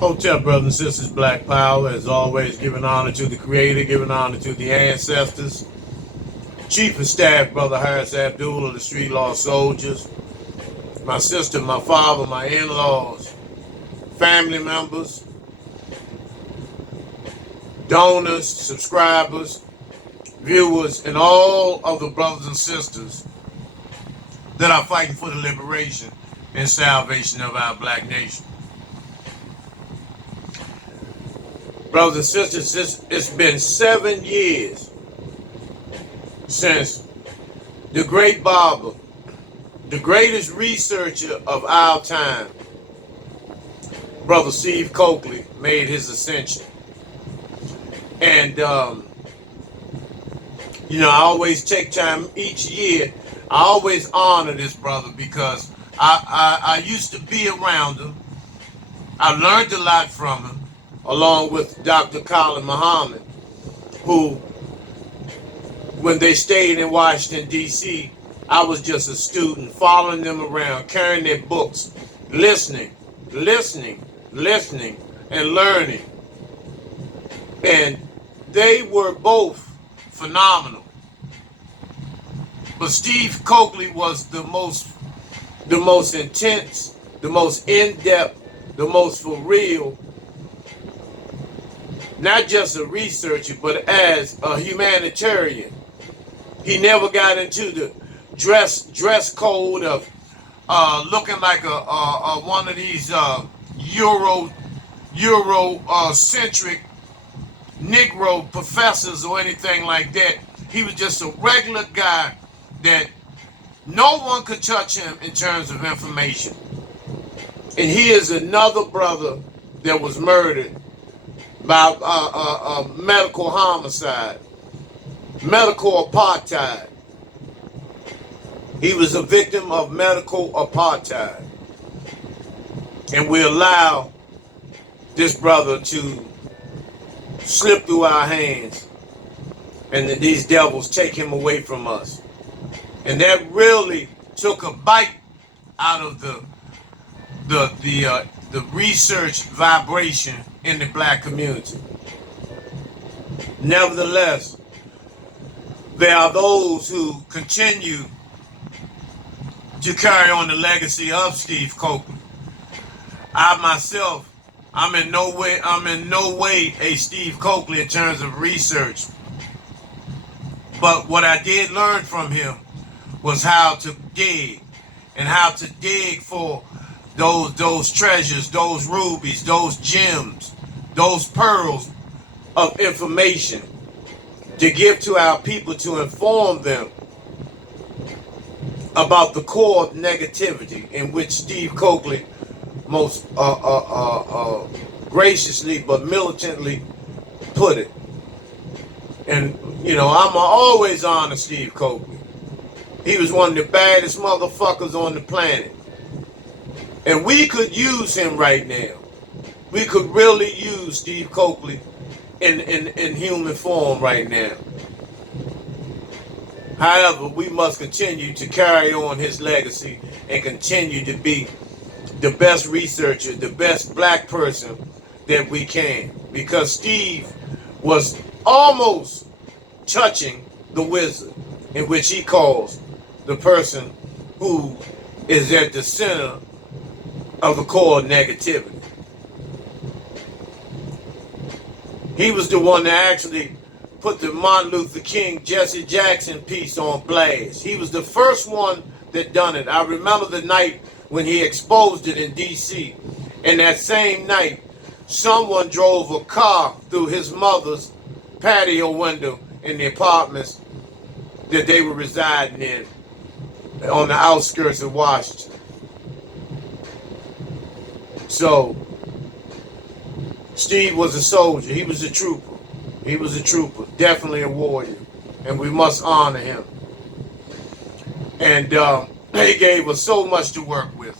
Hotel brothers and sisters, Black Power, as always, giving honor to the Creator, giving honor to the ancestors. Chief of Staff, Brother Harris Abdul of the Street Law Soldiers. My sister, my father, my in-laws, family members, donors, subscribers, viewers, and all of the brothers and sisters that are fighting for the liberation and salvation of our black nation. Brothers and sisters, it's been 7 years since the great barber, the greatest researcher of our time, Brother Steve Coakley, made his ascension. And, I always take time each year. I always honor this brother because I used to be around him. I learned a lot from him, along with Dr. Colin Muhammad, who, when they stayed in Washington, D.C., I was just a student, following them around, carrying their books, listening, and learning. And they were both phenomenal. But Steve Coakley was the most intense, the most in-depth, the most for real, not just a researcher, but as a humanitarian. He never got into the dress code of looking like a one of these Euro-centric Negro professors or anything like that. He was just a regular guy that no one could touch him in terms of information. And he is another brother that was murdered by medical homicide, medical apartheid. He was a victim of medical apartheid. And we allow this brother to slip through our hands, and that these devils take him away from us. And that really took a bite out of the research vibration in the black community. Nevertheless, there are those who continue to carry on the legacy of Steve Coakley. I myself, I'm in no way a Steve Coakley in terms of research. But what I did learn from him was how to dig, and how to dig for those treasures, those rubies, those gems, those pearls of information to give to our people, to inform them about the core of negativity in which Steve Coakley most graciously but militantly put it. And, I'm always honor Steve Coakley. He was one of the baddest motherfuckers on the planet. And we could use him right now. We could really use Steve Coakley in human form right now. However, we must continue to carry on his legacy and continue to be the best researcher, the best black person that we can. Because Steve was almost touching the wizard, in which he calls the person who is at the center of the core negativity. He was the one that actually put the Martin Luther King, Jesse Jackson piece on blast. He was the first one that done it. I remember the night when he exposed it in D.C. And that same night, someone drove a car through his mother's patio window in the apartments that they were residing in on the outskirts of Washington. So, Steve was a soldier. He was a trooper. He was a trooper, definitely a warrior. And we must honor him. And he gave us so much to work with.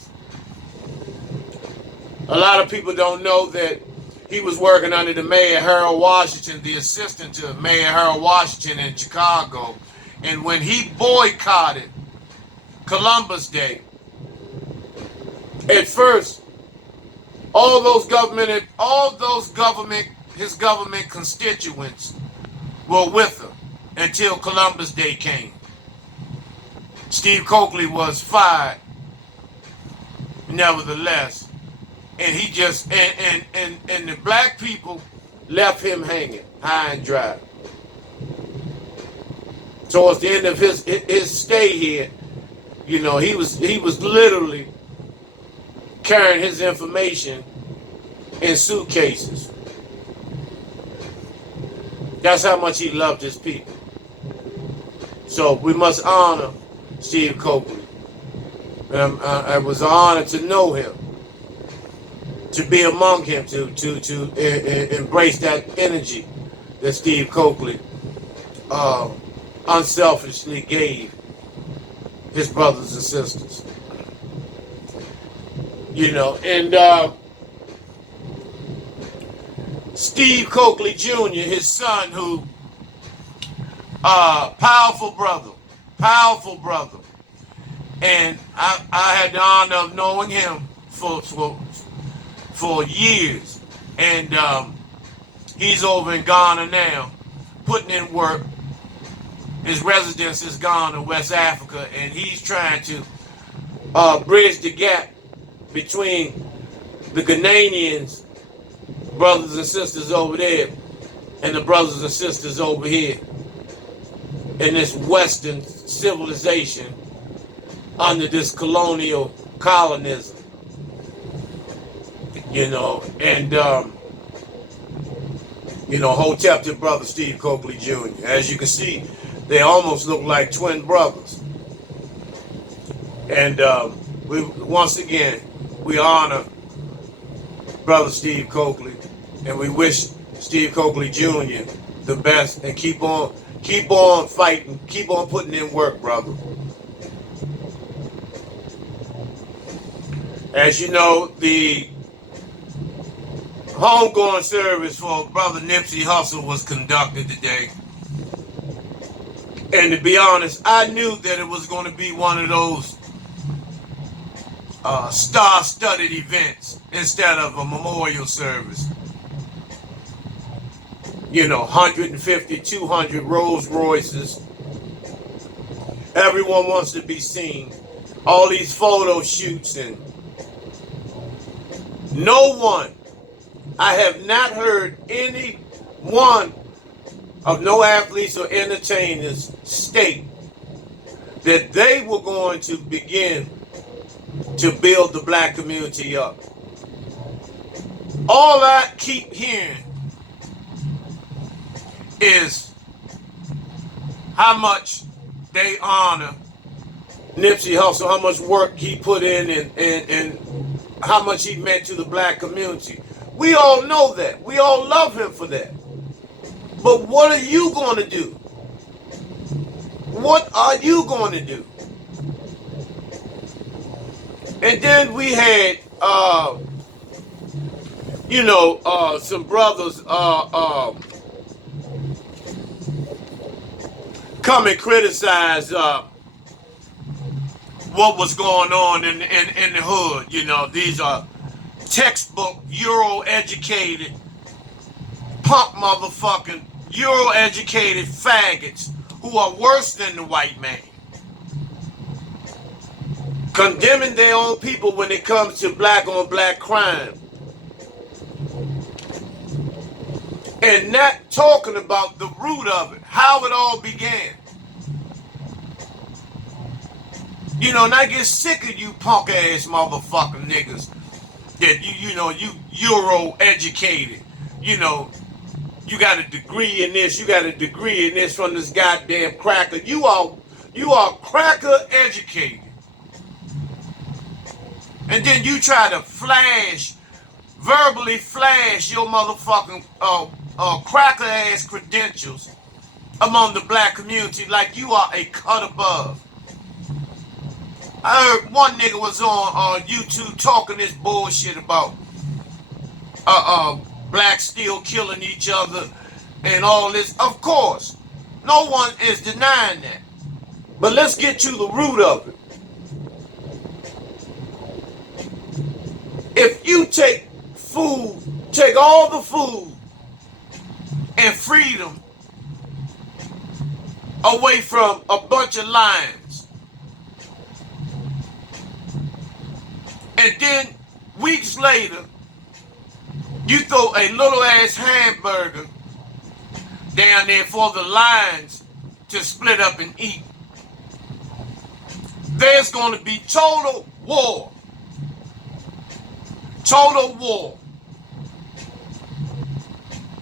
A lot of people don't know that he was working under the Mayor Harold Washington, the assistant to Mayor Harold Washington in Chicago. And when he boycotted Columbus Day, at first, his government constituents were with him until Columbus Day came. Steve Coakley was fired, nevertheless, and he just and the black people left him hanging high and dry. Towards the end of his stay here, you know, he was literally carrying his information in suitcases. That's how much he loved his people. So we must honor Steve Coakley. It was an honor to know him, to be among him, to embrace that energy that Steve Coakley unselfishly gave his brothers and sisters. You know, and Steve Coakley Jr., his son, who powerful brother, and I had the honor of knowing him for years, and he's over in Ghana now, putting in work. His residence is Ghana, West Africa, and he's trying to bridge the gap between the Ghanaians, brothers and sisters over there, and the brothers and sisters over here in this Western civilization under this colonial colonism. You know, and you know, Hotep to brother Steve Coakley Jr. As you can see, they almost look like twin brothers. And once again, we honor brother Steve Coakley, and we wish Steve Coakley Jr. the best, and keep on fighting, keep on putting in work, brother. As you know, the homegoing service for brother Nipsey Hussle was conducted today. And to be honest, I knew that it was going to be one of those star-studded events instead of a memorial service. You know, 150, 200 Rolls Royces. Everyone wants to be seen. All these photo shoots, and no one, I have not heard any one of no athletes or entertainers state that they were going to begin to build the black community up. All I keep hearing is how much they honor Nipsey Hussle, how much work he put in, and how much he meant to the black community. We all know that. We all love him for that. But what are you going to do? What are you going to do? And then we had, you know, some brothers come and criticize what was going on in the hood. You know, these are textbook Euro-educated, punk motherfucking Euro-educated faggots who are worse than the white man, condemning their own people when it comes to black on black crime, and not talking about the root of it, how it all began. You know, and I get sick of you punk ass motherfucking niggas that you know, you Euro educated. You know, you got a degree in this, you got a degree in this from this goddamn cracker. You are cracker educated. And then you try to verbally flash your motherfucking cracker ass credentials among the black community like you are a cut above. I heard one nigga was on YouTube talking this bullshit about blacks still killing each other and all this. Of course, no one is denying that. But let's get to the root of it. If you take food, take all the food and freedom away from a bunch of lions. And then weeks later, you throw a little ass hamburger down there for the lions to split up and eat. There's going to be total war. Total war.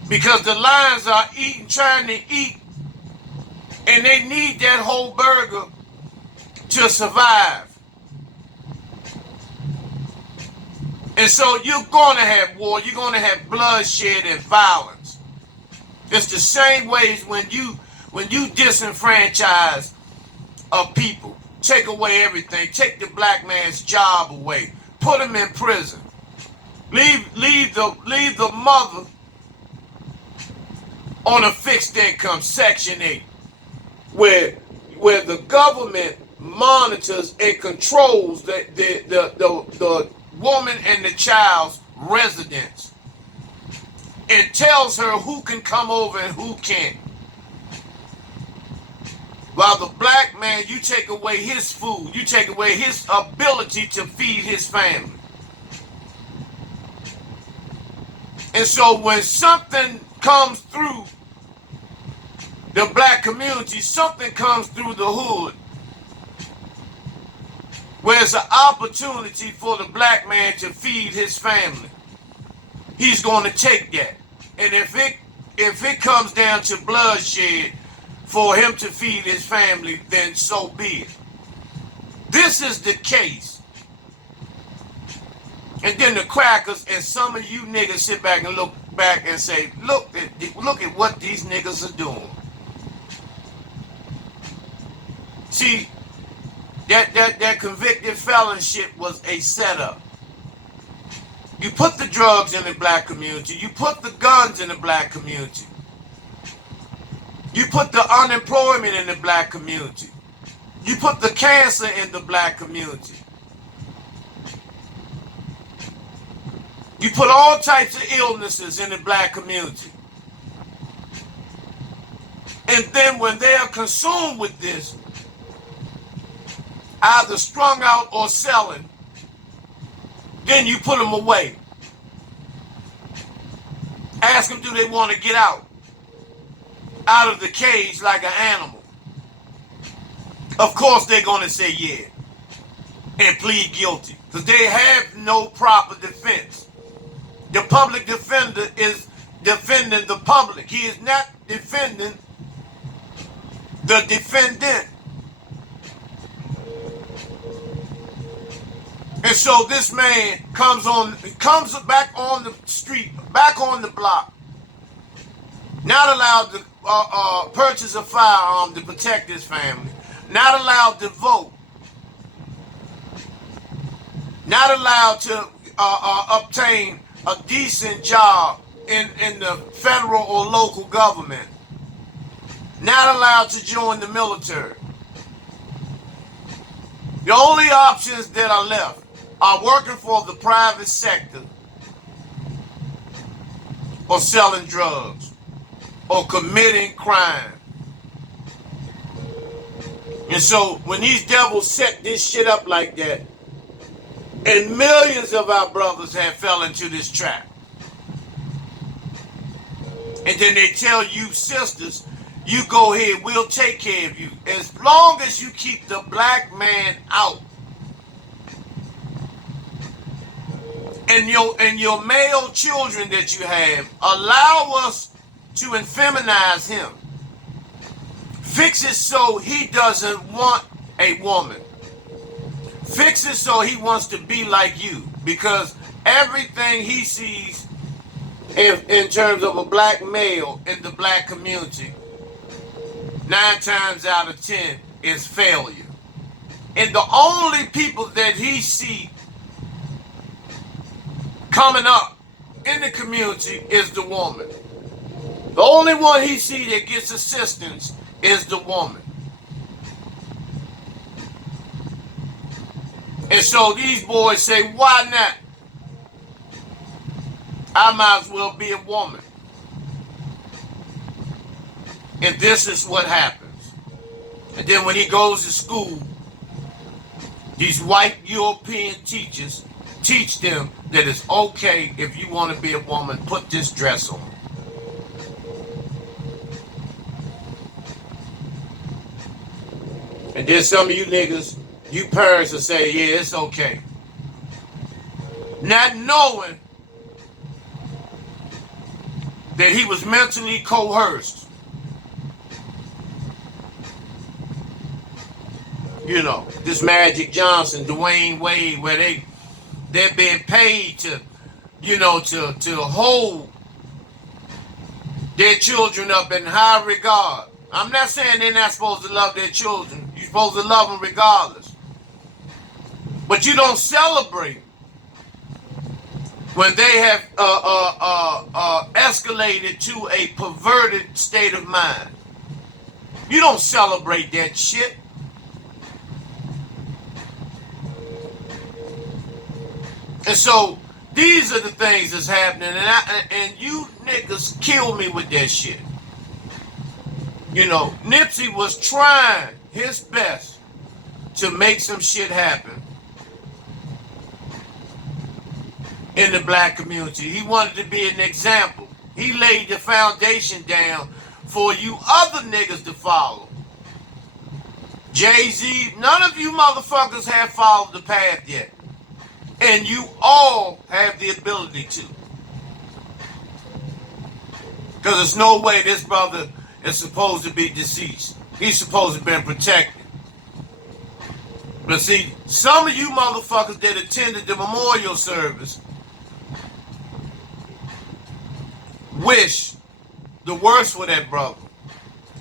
Because the lions are eating, trying to eat, and they need that whole burger to survive. And so you're going to have war. You're going to have bloodshed and violence. It's the same ways when you disenfranchise a people, take away everything, take the black man's job away, put him in prison, leave the mother on a fixed income, Section 8, where the government monitors and controls the woman and the child's residence and tells her who can come over and who can't. While the black man, you take away his food, you take away his ability to feed his family. And so when something comes through the black community, something comes through the hood, where it's an opportunity for the black man to feed his family, he's going to take that. And if it comes down to bloodshed for him to feed his family, then so be it. This is the case. And then the crackers and some of you niggas sit back and look back and say, look at what these niggas are doing. See, that convicted felon shit was a setup. You put the drugs in the black community. You put the guns in the black community. You put the unemployment in the black community. You put the cancer in the black community. You put all types of illnesses in the black community. And then when they are consumed with this, either strung out or selling, then you put them away. Ask them, do they want to get out of the cage like an animal? Of course they're going to say yeah and plead guilty because they have no proper defense. The public defender is defending the public. He is not defending the defendant. And so this man comes back on the street, back on the block, not allowed to purchase a firearm to protect his family, not allowed to vote, not allowed to obtain a decent job in the federal or local government, not allowed to join the military. The only options that are left are working for the private sector or selling drugs or committing crime. And so when these devils set this shit up like that, and millions of our brothers have fell into this trap, and then they tell you sisters, you go ahead, we'll take care of you as long as you keep the black man out. And your male children that you have, allow us to feminize him. Fix it so he doesn't want a woman. Fix it so he wants to be like you. Because everything he sees in terms of a black male in the black community, 9 times out of 10 is failure. And the only people that he see coming up in the community is the woman. The only one he see that gets assistance is the woman. And so these boys say, why not? I might as well be a woman. And this is what happens. And then when he goes to school, these white European teachers teach them that it's okay if you want to be a woman, put this dress on. And then some of you niggas, you parents will say, yeah, it's okay. Not knowing that he was mentally coerced. You know, this Magic Johnson, Dwayne Wade, where they're being paid to, to hold their children up in high regard. I'm not saying they're not supposed to love their children. You're supposed to love them regardless. But you don't celebrate when they have escalated to a perverted state of mind. You don't celebrate that shit. And so these are the things that's happening, and you niggas kill me with that shit. You know, Nipsey was trying his best to make some shit happen in the black community. He wanted to be an example. He laid the foundation down for you other niggas to follow. Jay-Z, none of you motherfuckers have followed the path yet. And you all have the ability to. Because there's no way this brother is supposed to be deceased. He's supposed to be protected. But see, some of you motherfuckers that attended the memorial service wish the worst for that brother.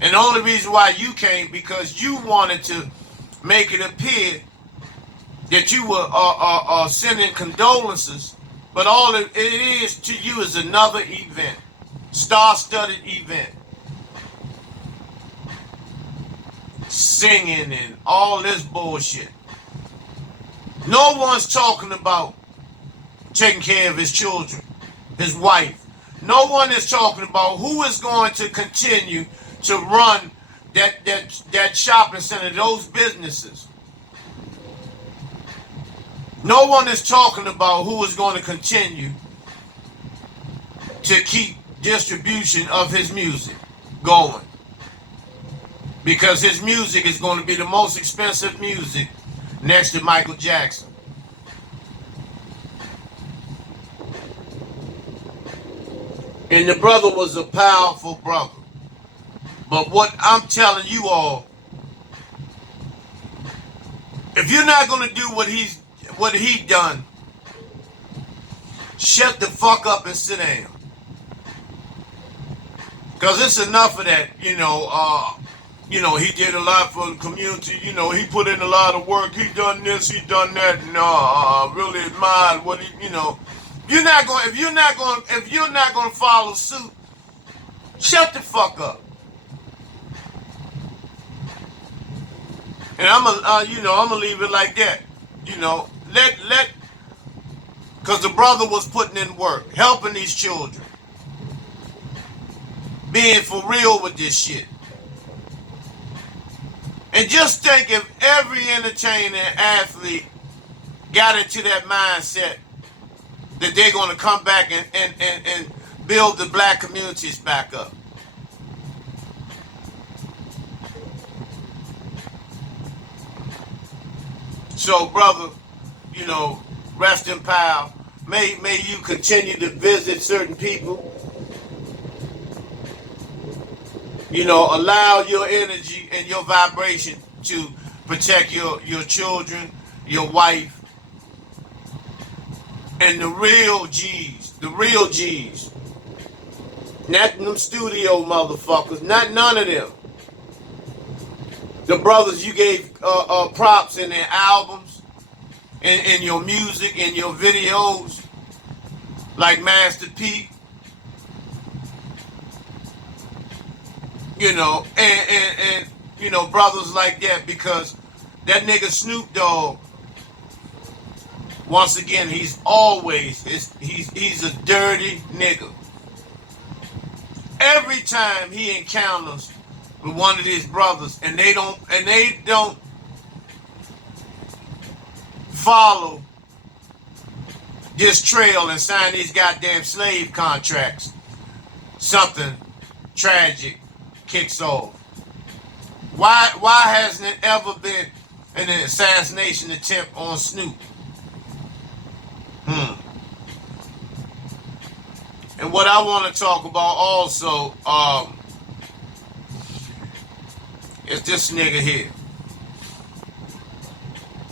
And the only reason why you came because you wanted to make it appear that you were sending condolences, but all it is to you is another event, star-studded event, singing and all this bullshit. No one's talking about taking care of his children, his wife. No one is talking about who is going to continue to run that shopping center, those businesses. No one is talking about who is going to continue to keep distribution of his music going. Because his music is going to be the most expensive music next to Michael Jackson. And the brother was a powerful brother. But what I'm telling you all, if you're not going to do what he done, shut the fuck up and sit down. Because it's enough of that, he did a lot for the community, he put in a lot of work, he done this, he done that, and really admired what he, if you're not going to follow suit, shut the fuck up. And I'm gonna leave it like that. Because the brother was putting in work, helping these children, being for real with this shit. And just think if every entertainer and athlete got into that mindset that they're going to come back and build the black communities back up. So, brother, rest in power. May you continue to visit certain people. Allow your energy and your vibration to protect your children, your wife, and the real G's. Not them studio motherfuckers, not none of them. The brothers you gave props in their albums, in your music, in your videos, like Master P. Brothers like that, because that nigga Snoop Dogg Once again, he's always he's a dirty nigga. Every time he encounters with one of his brothers, and they don't follow this trail and sign these goddamn slave contracts, something tragic kicks off. Why hasn't it ever been an assassination attempt on Snoop? And what I want to talk about also is this nigga here.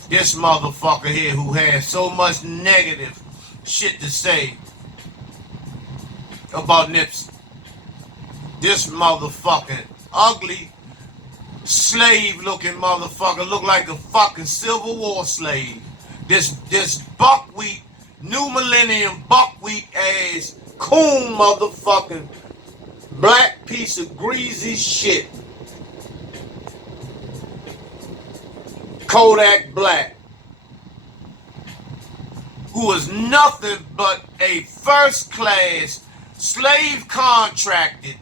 This motherfucker here who has so much negative shit to say about Nipsey. This motherfucking ugly slave-looking motherfucker look like a fucking Civil War slave. This buckwheat, new millennium buckwheat ass coon motherfucking black piece of greasy shit. Kodak Black, who is nothing but a first-class slave contracted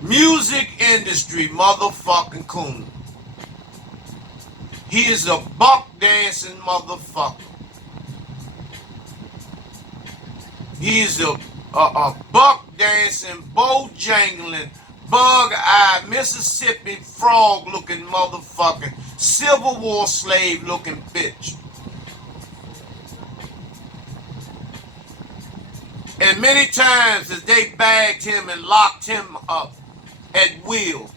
music industry motherfucking coon. He is a buck dancing motherfucker. He is a buck dancing, bow jangling, bug-eyed, Mississippi frog-looking motherfucking, Civil War slave-looking bitch. And many times as they bagged him and locked him up at will,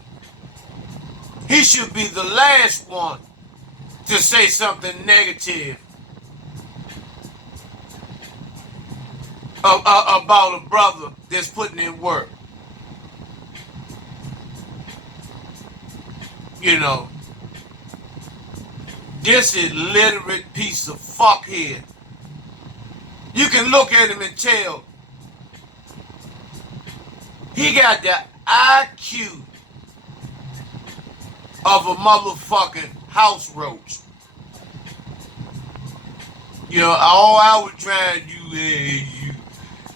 he should be the last one to say something negative about a brother that's putting in work. You know, this illiterate piece of fuck here. You can look at him and tell he got the IQ of a motherfucking house roach. You know, all I was trying to do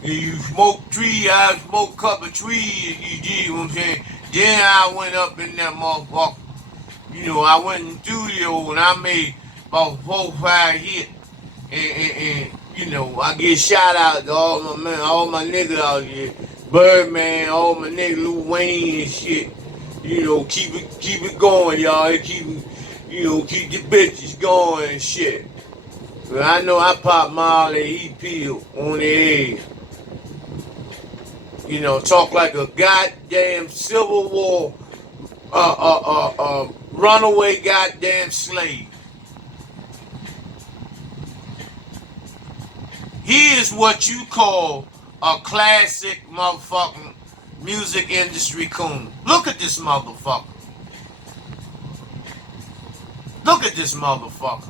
you smoke tree, I smoke a couple of trees, you know what I'm saying? Then I went up in that motherfucker. You know, I went in the studio and I made about 4 or 5 hits. And you know, I get shout out to all my men, all my niggas out here. Birdman, all my niggas, Lil Wayne and shit. You know, keep it going, y'all. Keep the bitches going and shit. But I know I pop Molly E-Pill on the air. You know, talk like a goddamn Civil War runaway goddamn slave. He is what you call a classic motherfucking music industry coon. Look at this motherfucker. Look at this motherfucker.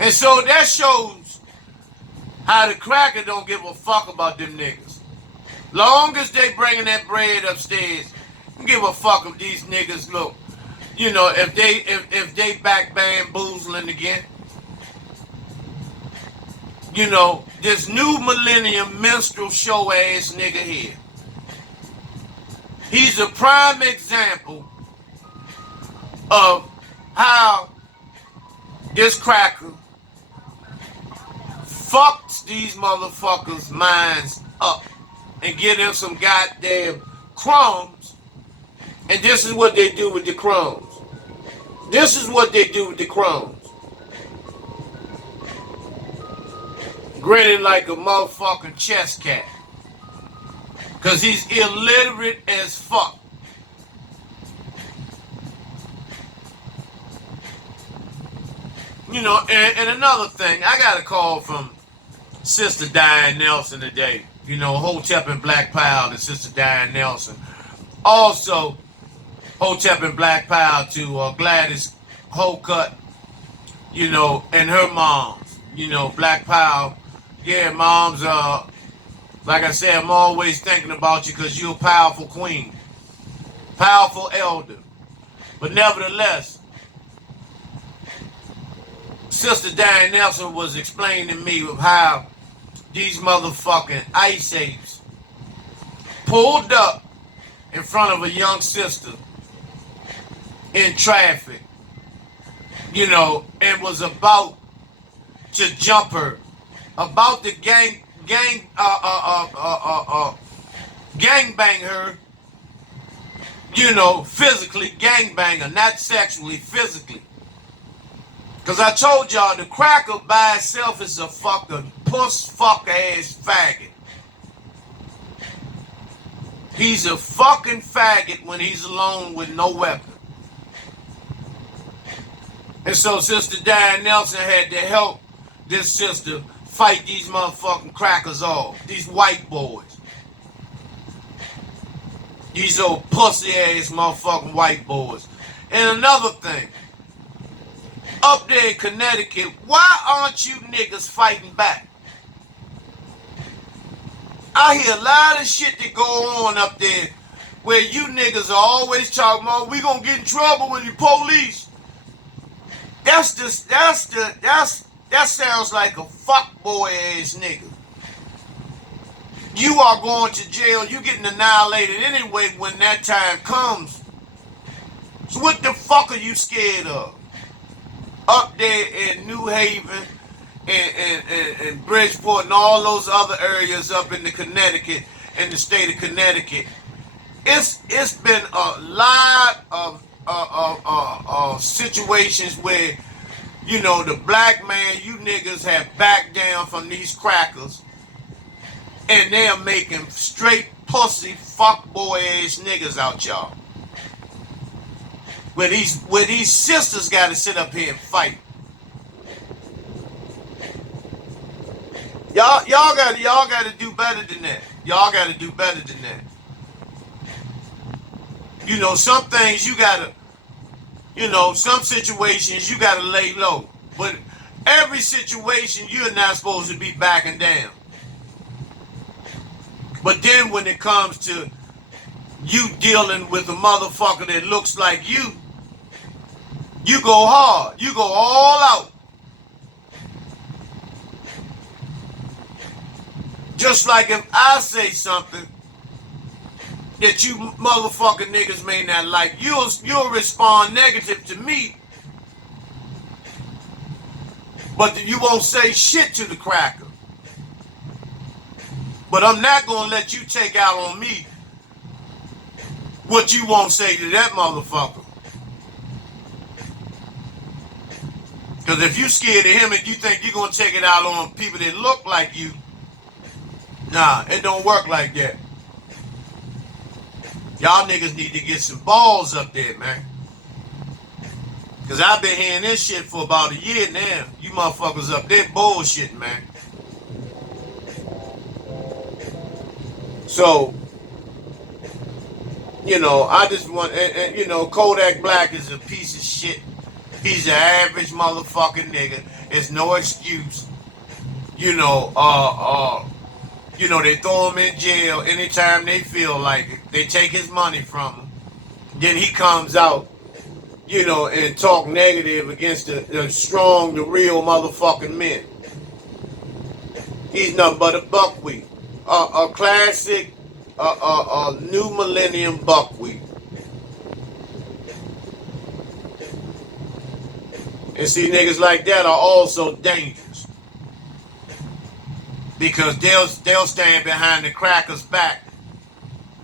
And so that shows how the cracker don't give a fuck about them niggas. Long as they bringing that bread upstairs, don't give a fuck if these niggas look. You know, if they back bamboozling again. You know, this new millennium minstrel show ass nigga here. He's a prime example of how this cracker fucks these motherfuckers' minds up and give them some goddamn crumbs. And this is what they do with the crumbs. This is what they do with the crumbs. Grinning like a motherfucking chess cat. Because he's illiterate as fuck. You know, and another thing, I got a call from Sister Diane Nelson today. You know, Hotep and Black Power to Sister Diane Nelson. Also, Hotep and Black Power to Gladys Holcutt, you know, and her moms. You know, Black Power. Yeah, moms, like I said, I'm always thinking about you because you're a powerful queen. Powerful elder. But nevertheless, Sister Diane Nelson was explaining to me of how these motherfucking ice apes pulled up in front of a young sister in traffic, and was about to jump her, about to gang bang her, physically gang bang her, not sexually, physically. Because I told y'all the cracker by itself is a fucking puss fuck ass faggot. He's a fucking faggot when he's alone with no weapon. And so Sister Diane Nelson had to help this sister fight these motherfucking crackers off. These white boys. These old pussy ass motherfucking white boys. And another thing. Up there in Connecticut, why aren't you niggas fighting back? I hear a lot of shit that go on up there where you niggas are always talking about we gonna get in trouble with the police. That sounds like a fuckboy ass nigga. You are going to jail, you getting annihilated anyway when that time comes. So what the fuck are you scared of? Up there in New Haven and Bridgeport and all those other areas up in the Connecticut, in the state of Connecticut, it's been a lot of situations where, the black man, you niggas have backed down from these crackers, and they're making straight pussy fuckboy ass niggas out y'all. Where these sisters got to sit up here and fight. Y'all got to do better than that. Y'all got to do better than that. Some things you got to, some situations you got to lay low. But every situation you're not supposed to be backing down. But then when it comes to you dealing with a motherfucker that looks like you go hard. You go all out. Just like if I say something that you motherfucking niggas may not like, you'll respond negative to me, but you won't say shit to the cracker. But I'm not gonna let you take out on me what you won't say to that motherfucker. Because if you scared of him and you think you're going to take it out on people that look like you, nah, it don't work like that. Y'all niggas need to get some balls up there, man. Because I've been hearing this shit for about a year now. You motherfuckers up there bullshitting, man. So, I just want, Kodak Black is a piece of shit. He's an average motherfucking nigga. It's no excuse. They throw him in jail anytime they feel like it. They take his money from him. Then he comes out, and talk negative against the strong, the real motherfucking men. He's nothing but a buckwheat. A classic, new millennium buckwheat. And see, niggas like that are also dangerous. Because they'll stand behind the cracker's back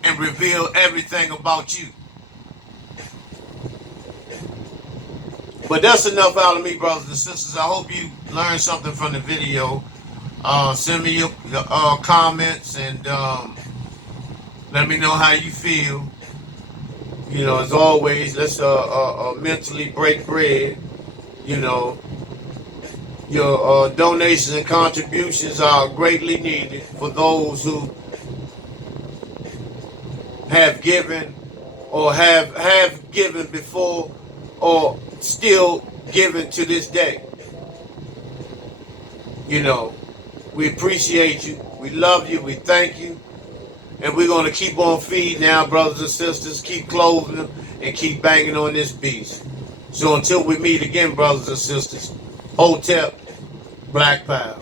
and reveal everything about you. But that's enough out of me, brothers and sisters. I hope you learned something from the video. Send me your comments and let me know how you feel. As always, let's mentally break bread. Your donations and contributions are greatly needed for those who have given or have given before or still giving to this day. We appreciate you. We love you. We thank you. And we're going to keep on feeding our brothers and sisters, keep clothing them, and keep banging on this beast. So until we meet again, brothers and sisters, Hotep, Black Power.